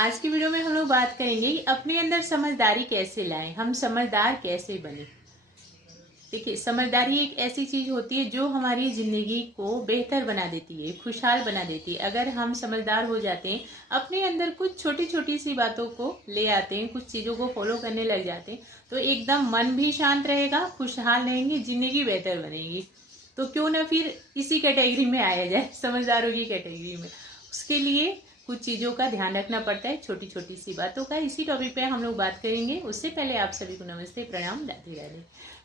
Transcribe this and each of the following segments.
आज की वीडियो में हम लोग बात करेंगे कि अपने अंदर समझदारी कैसे लाएं, हम समझदार कैसे बने। देखिए, समझदारी एक ऐसी चीज होती है जो हमारी जिंदगी को बेहतर बना देती है, खुशहाल बना देती है। अगर हम समझदार हो जाते हैं, अपने अंदर कुछ छोटी छोटी सी बातों को ले आते हैं, कुछ चीजों को फॉलो करने लग जाते हैं, तो एकदम मन भी शांत रहेगा, खुशहाल रहेंगे, जिंदगी बेहतर बनेगी। तो क्यों ना फिर इसी कैटेगरी में आया जाए, समझदारों की कैटेगरी में। उसके लिए कुछ चीजों का ध्यान रखना पड़ता है, छोटी छोटी सी बातों का। इसी टॉपिक पे हम लोग बात करेंगे। उससे पहले आप सभी को नमस्ते, प्रणाम, राधे राधे।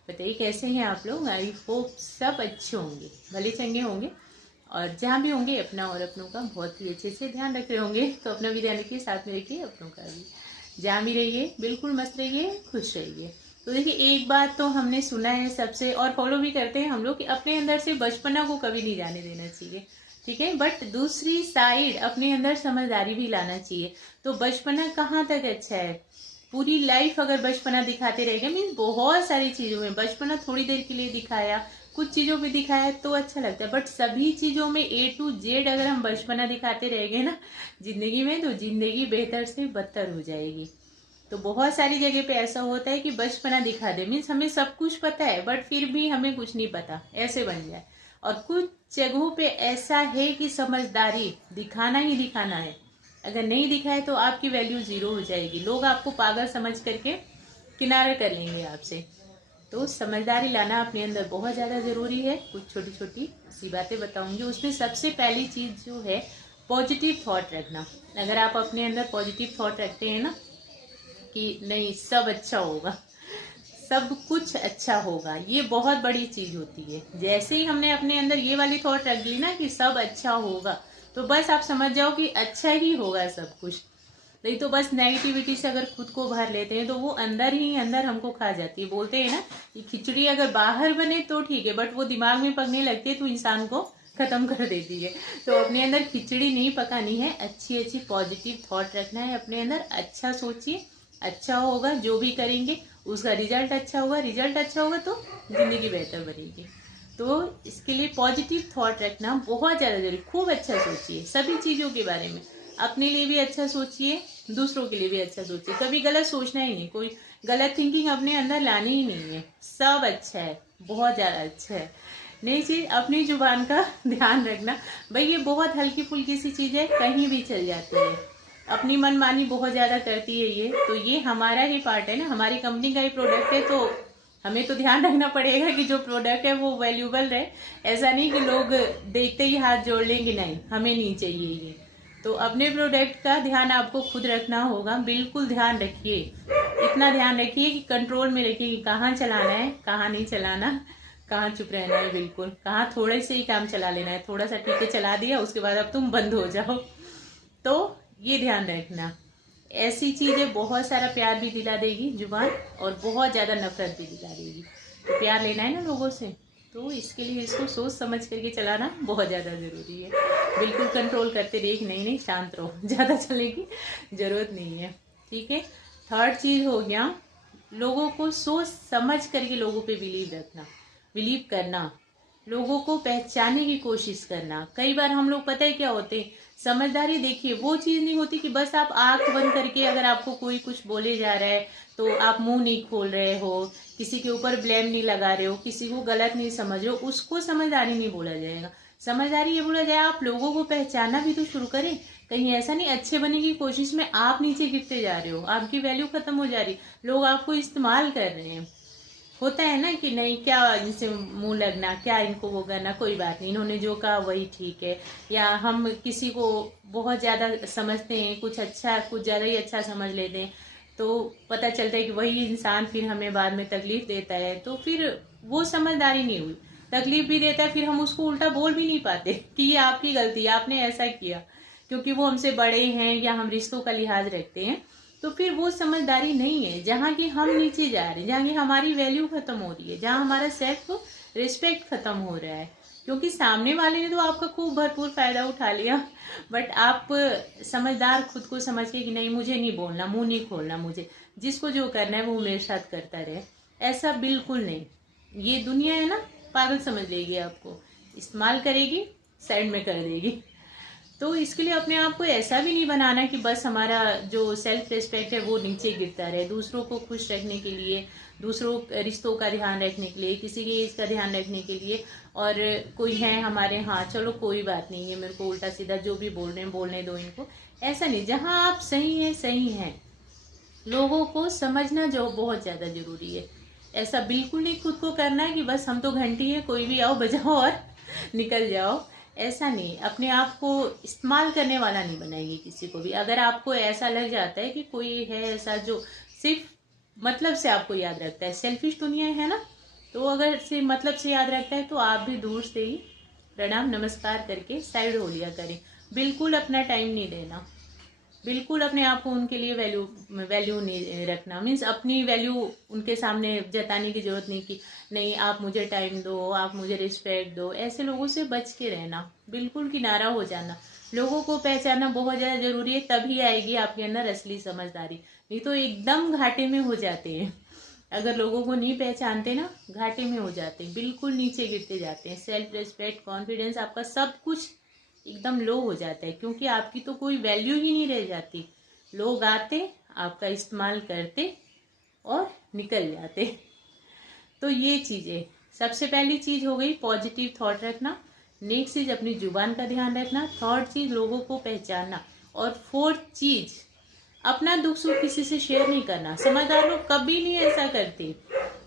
बताइए कैसे हैं आप लोग। आई होप सब अच्छे होंगे, भले चंगे होंगे, और जहाँ भी होंगे अपना और अपनों का बहुत ही अच्छे से ध्यान रख रहे होंगे। तो अपना भी ध्यान रखिए, साथ में रखिए अपनों का भी। जहाँ भी रहिए बिल्कुल मस्त रहिए, खुश रहिए। तो देखिए, एक बात तो हमने सुना है सबसे, और फॉलो भी करते हैं हम लोग, कि अपने अंदर से बचपना को कभी नहीं जाने देना चाहिए। ठीक है, बट दूसरी साइड अपने अंदर समझदारी भी लाना चाहिए। तो बचपना कहाँ तक अच्छा है? पूरी लाइफ अगर बचपना दिखाते रहेंगे, मीन बहुत सारी चीजों में बचपना थोड़ी देर के लिए दिखाया, कुछ चीजों में दिखाया तो अच्छा लगता है, बट सभी चीजों में A to Z अगर हम बचपना दिखाते रहेंगे ना जिंदगी में, तो जिंदगी बेहतर से बदतर हो जाएगी। तो बहुत सारी जगह पे ऐसा होता है कि बचपना दिखा दे, मीन्स हमें सब कुछ पता है बट फिर भी हमें कुछ नहीं पता, ऐसे बन जाए। और कुछ जगहों पे ऐसा है कि समझदारी दिखाना ही दिखाना है। अगर नहीं दिखाए तो आपकी वैल्यू जीरो हो जाएगी, लोग आपको पागल समझ करके किनारे कर लेंगे आपसे। तो समझदारी लाना अपने अंदर बहुत ज्यादा जरूरी है। कुछ छोटी छोटी सी बातें बताऊंगी। उसमें सबसे पहली चीज जो है, पॉजिटिव थॉट रखना। अगर आप अपने अंदर पॉजिटिव थॉट रखते हैं ना कि नहीं सब अच्छा होगा, सब कुछ अच्छा होगा, ये बहुत बड़ी चीज होती है। जैसे ही हमने अपने अंदर ये वाली थॉट रख ली ना कि सब अच्छा होगा, तो बस आप समझ जाओ कि अच्छा ही होगा सब कुछ। नहीं तो बस नेगेटिविटी से अगर खुद को भर लेते हैं तो वो अंदर ही अंदर हमको खा जाती है। बोलते हैं ना कि खिचड़ी अगर बाहर बने तो ठीक है, बट वो दिमाग में पकने लगती है तो इंसान को खत्म कर देती है। तो अपने अंदर खिचड़ी नहीं पकानी है, अच्छी अच्छी पॉजिटिव थॉट रखना है अपने अंदर। अच्छा सोचिए, अच्छा होगा जो भी करेंगे, उसका रिजल्ट अच्छा होगा, रिजल्ट अच्छा होगा तो जिंदगी बेहतर बनेगी। तो इसके लिए पॉजिटिव थॉट रखना बहुत ज्यादा जरूरी। खूब अच्छा सोचिए सभी चीजों के बारे में, अपने लिए भी अच्छा सोचिए, दूसरों के लिए भी अच्छा सोचिए। कभी गलत सोचना ही नहीं, कोई गलत थिंकिंग अपने अंदर लानी ही नहीं है। सब अच्छा है, बहुत ज्यादा अच्छा है। नहीं चीज, अपनी जुबान का ध्यान रखना। भाई ये बहुत हल्की फुल्की सी चीज है, कहीं भी चल जाती है। अपनी मनमानी बहुत ज्यादा करती है ये, तो ये हमारा ही पार्ट है ना, हमारी कंपनी का ही प्रोडक्ट है। तो हमें तो ध्यान रखना पड़ेगा कि जो प्रोडक्ट है वो वैल्यूबल रहे। ऐसा नहीं कि लोग देखते ही हाथ जोड़ लेंगे, नहीं हमें नहीं चाहिए ये। तो अपने प्रोडक्ट का ध्यान आपको खुद रखना होगा, बिल्कुल ध्यान रखिए। इतना ध्यान रखिए कि कंट्रोल में रखिए कि कहाँ चलाना है, कहाँ नहीं चलाना, कहाँ चुप रहना है, बिल्कुल कहाँ थोड़े से ही काम चला लेना है। थोड़ा सा ठीक है चला दिया, उसके बाद अब तुम बंद हो जाओ। तो ये ध्यान रखना। ऐसी चीजें बहुत सारा प्यार भी दिला देगी जुबान, और बहुत ज्यादा नफरत भी दिला देगी। तो प्यार लेना है ना लोगों से, तो इसके लिए इसको सोच समझ करके चलाना बहुत ज्यादा जरूरी है। बिल्कुल कंट्रोल करते रहिए कि नहीं नहीं शांत रहो, ज्यादा चलने की जरूरत नहीं है। ठीक है, थर्ड चीज हो गया, लोगों को सोच समझ करके लोगों पे बिलीव रखना, बिलीव करना, लोगों को पहचानने की कोशिश करना। कई बार हम लोग पता है क्या होते हैं, समझदारी देखिए वो चीज नहीं होती कि बस आप आंख बंद करके अगर आपको कोई कुछ बोले जा रहा है तो आप मुंह नहीं खोल रहे हो, किसी के ऊपर ब्लेम नहीं लगा रहे हो, किसी को गलत नहीं समझ रहे हो, उसको समझदारी नहीं बोला जाएगा। समझदारी ये बोला जाए आप लोगों को पहचानना भी तो शुरू करें। कहीं ऐसा नहीं अच्छे बनने की कोशिश में आप नीचे गिरते जा रहे हो, आपकी वैल्यू खत्म हो जा रही, लोग आपको इस्तेमाल कर रहे हैं। होता है ना कि नहीं क्या इनसे मुंह लगना, क्या इनको वो करना, कोई बात नहीं, इन्होंने जो कहा वही ठीक है। या हम किसी को बहुत ज्यादा समझते हैं, कुछ अच्छा कुछ ज्यादा ही अच्छा समझ लेते हैं, तो पता चलता है कि वही इंसान फिर हमें बाद में तकलीफ देता है, तो फिर वो समझदारी नहीं हुई। तकलीफ भी देता है, फिर हम उसको उल्टा बोल भी नहीं पाते कि ये आपकी गलती है, आपने ऐसा किया, क्योंकि वो हमसे बड़े हैं या हम रिश्तों का लिहाज रखते हैं। तो फिर वो समझदारी नहीं है। जहाँ की हम नीचे जा रहे हैं, जहाँ की हमारी वैल्यू खत्म हो रही है, जहाँ हमारा सेल्फ रिस्पेक्ट खत्म हो रहा है, क्योंकि सामने वाले ने तो आपका खूब भरपूर फायदा उठा लिया, बट आप समझदार खुद को समझ के कि नहीं मुझे नहीं बोलना, मुंह नहीं खोलना, मुझे जिसको जो करना है वो मेरे साथ करता रहे, ऐसा बिल्कुल नहीं। ये दुनिया है ना, पागल समझ लेगी आपको, इस्तेमाल करेगी, साइड में कर देगी। तो इसके लिए अपने आप को ऐसा भी नहीं बनाना कि बस हमारा जो सेल्फ रिस्पेक्ट है वो नीचे गिरता रहे। दूसरों को खुश रखने के लिए, दूसरों रिश्तों का ध्यान रखने के लिए, किसी की एज का ध्यान रखने के लिए, और कोई है हमारे, हाँ चलो कोई बात नहीं है, मेरे को उल्टा सीधा जो भी बोल रहे हैं बोलने दो इनको, ऐसा नहीं। जहाँ आप सही हैं सही हैं, लोगों को समझना जो बहुत ज़्यादा जरूरी है। ऐसा बिल्कुल नहीं खुद को करना है कि बस हम तो घंटी है, कोई भी आओ बजाओ और निकल जाओ। ऐसा नहीं, अपने आप को इस्तेमाल करने वाला नहीं बनाइए किसी को भी। अगर आपको ऐसा लग जाता है कि कोई है ऐसा जो सिर्फ मतलब से आपको याद रखता है, सेल्फिश दुनिया है ना, तो अगर से मतलब से याद रखता है तो आप भी दूर से ही प्रणाम नमस्कार करके साइड हो लिया करें। बिल्कुल अपना टाइम नहीं देना, बिल्कुल अपने आप को उनके लिए वैल्यू नहीं रखना। मीन्स अपनी वैल्यू उनके सामने जताने की जरूरत नहीं कि नहीं आप मुझे टाइम दो, आप मुझे रिस्पेक्ट दो। ऐसे लोगों से बच के रहना, बिल्कुल किनारा हो जाना। लोगों को पहचानना बहुत ज़्यादा जरूरी है, तभी आएगी आपके अंदर असली समझदारी, नहीं तो एकदम घाटे में हो जाते हैं। अगर लोगों को नहीं पहचानते ना, घाटे में हो जाते हैं, बिल्कुल नीचे गिरते जाते हैं। सेल्फ रिस्पेक्ट, कॉन्फिडेंस, आपका सब कुछ एकदम लो हो जाता है, क्योंकि आपकी तो कोई वैल्यू ही नहीं रह जाती। लोग आते, आपका इस्तेमाल करते और निकल जाते। तो ये चीजें, सबसे पहली चीज हो गई पॉजिटिव थॉट रखना। नेक्स्ट चीज अपनी जुबान का ध्यान रखना। थर्ड चीज लोगों को पहचानना। और फोर्थ चीज अपना दुख सुख किसी से शेयर नहीं करना। समझदार लोग कभी नहीं ऐसा करते।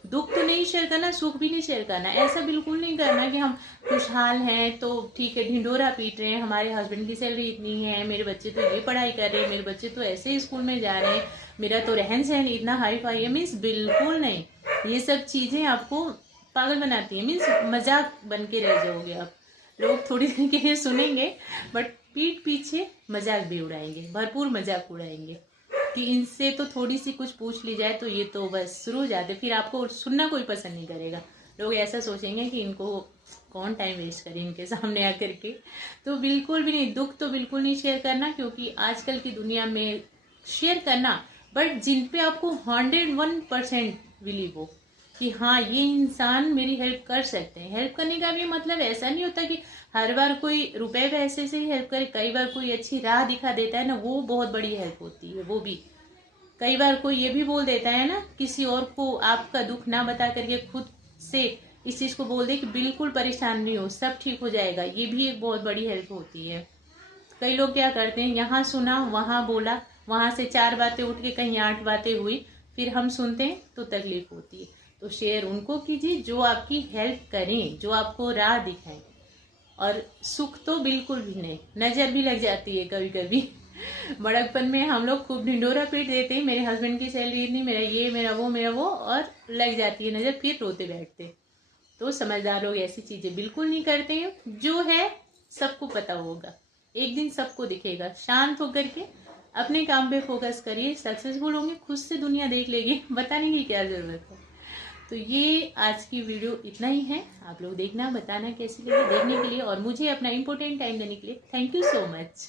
दुख तो नहीं शेयर करना, सुख भी नहीं शेयर करना। ऐसा बिल्कुल नहीं करना कि हम खुशहाल हैं तो ठीक है, ढिंढोरा पीट रहे हैं, हमारे हस्बैंड की सैलरी इतनी है, मेरे बच्चे तो ये पढ़ाई कर रहे हैं, मेरे बच्चे तो ऐसे स्कूल में जा रहे हैं, मेरा तो रहन सहन इतना हाई फाई है। मीन्स बिल्कुल नहीं, ये सब चीजें आपको पागल बनाती है। मीन्स मजाक बन के रह जाओगे आप। लोग थोड़ी देर के लिए सुनेंगे बट पीठ पीछे मजाक भी उड़ाएंगे, भरपूर मजाक उड़ाएंगे कि इनसे तो थोड़ी सी कुछ पूछ ली जाए तो ये तो बस शुरू हो जाते। फिर आपको सुनना कोई पसंद नहीं करेगा। लोग ऐसा सोचेंगे कि इनको कौन टाइम वेस्ट करे इनके सामने आकर के। तो बिल्कुल भी नहीं, दुख तो बिल्कुल नहीं शेयर करना, क्योंकि आजकल की दुनिया में शेयर करना, बट जिन पे आपको 101% बिलीव हो कि हाँ ये इंसान मेरी हेल्प कर सकते हैं। हेल्प करने का भी मतलब ऐसा नहीं होता कि हर बार कोई रुपए पैसे से ही हेल्प करे। कई बार कोई अच्छी राह दिखा देता है ना, वो बहुत बड़ी हेल्प होती है। वो भी कई बार कोई ये भी बोल देता है ना, किसी और को आपका दुख ना बता करके खुद से इस चीज को बोल दे कि बिल्कुल परेशान नहीं हो, सब ठीक हो जाएगा। ये भी एक बहुत बड़ी हेल्प होती है। कई लोग क्या करते हैं, यहाँ सुना वहां बोला, वहां से 4 बातें उठ के कहीं 8 बातें हुई, फिर हम सुनते हैं तो तकलीफ होती है। तो शेयर उनको कीजिए जो आपकी हेल्प करें, जो आपको राह दिखाएं। और सुख तो बिल्कुल भी नहीं, नजर भी लग जाती है कभी कभी। बड़कपन में हम लोग खूब ढिंडोरा पीट देते हैं, मेरे हस्बैंड की सैलरी इतनी, मेरा ये मेरा वो मेरा वो, और लग जाती है नजर, फिर रोते बैठते। तो समझदार लोग ऐसी चीजें बिल्कुल नहीं करते हैं। जो है सबको पता होगा, एक दिन सबको दिखेगा। शांत होकर के अपने काम पे फोकस करिए, सक्सेसफुल होंगे, खुद से दुनिया देख लेगी, बताने की क्या जरूरत है। तो ये आज की वीडियो इतना ही है। आप लोग देखना, बताना कैसी लगी, देखने के लिए और मुझे अपना इंपॉर्टेंट टाइम देने के लिए थैंक यू सो मच।